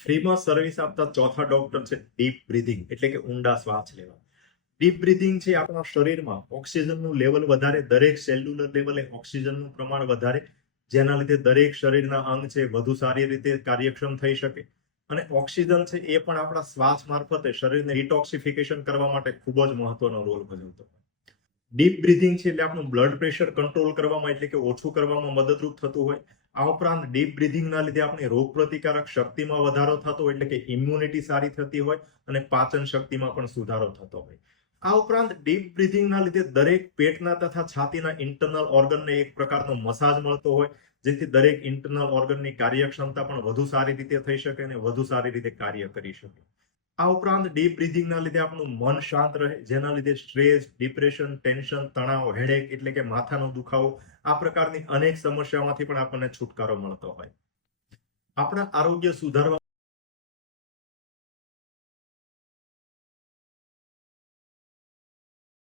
ફ્રીમાં સર્વિસ આપતા ચોથા ડોક્ટર છે ડીપ બ્રીથિંગ, એટલે કે ઊંડા શ્વાસ લેવા. ડીપ બ્રીથિંગ છે આપણા શરીરમાં ઓક્સિજનનું લેવલ વધારે, દરેક સેલ્યુલર લેવલે ઓક્સિજનનું પ્રમાણ વધારે, જેના લીધે દરેક શરીરના અંગ છે વધુ સારી રીતે કાર્યક્ષમ થઈ શકે. અને ઓક્સિજન છે એ પણ આપણા શ્વાસ મારફતે શરીરને ડિટોક્સિફિકેશન કરવા માટે ખૂબ જ મહત્વનો રોલ ભજવતો હોય. ડીપ બ્રીથિંગ છે એટલે આપણું બ્લડ પ્રેશર કંટ્રોલ કરવામાં, એટલે કે ઓછું કરવામાં મદદરૂપ થતું હોય. આ ઉપરાંત ડીપ બ્રીથિંગના લીધે આપણી રોગ પ્રતિકારક શક્તિમાં વધારો થતો હોય, એટલે કે ઇમ્યુનિટી સારી થતી હોય અને પાચન શક્તિમાં પણ સુધારો થતો હોય. આ ઉપરાંત ડીપ બ્રીથિંગના લીધે દરેક પેટના તથા છાતીના ઇન્ટરનલ ઓર્ગનને એક પ્રકારનો મસાજ મળતો હોય, જેથી દરેક ઇન્ટરનલ ઓર્ગનની કાર્યક્ષમતા પણ વધુ સારી રીતે થઈ શકે અને વધુ સારી રીતે કાર્ય કરી શકે. આ ઉપરાંત ડીપ બ્રીથિંગના લીધે આપણું મન શાંત રહે, જેના લીધે સ્ટ્રેસ, ડિપ્રેશન, ટેન્શન, તણાવ, હેડેક એટલે કે માથાનો દુખાવો, આ પ્રકારની અનેક સમસ્યાઓમાંથી પણ આપણને છુટકારો મળતો હોય. આપણા આરોગ્ય સુધારવા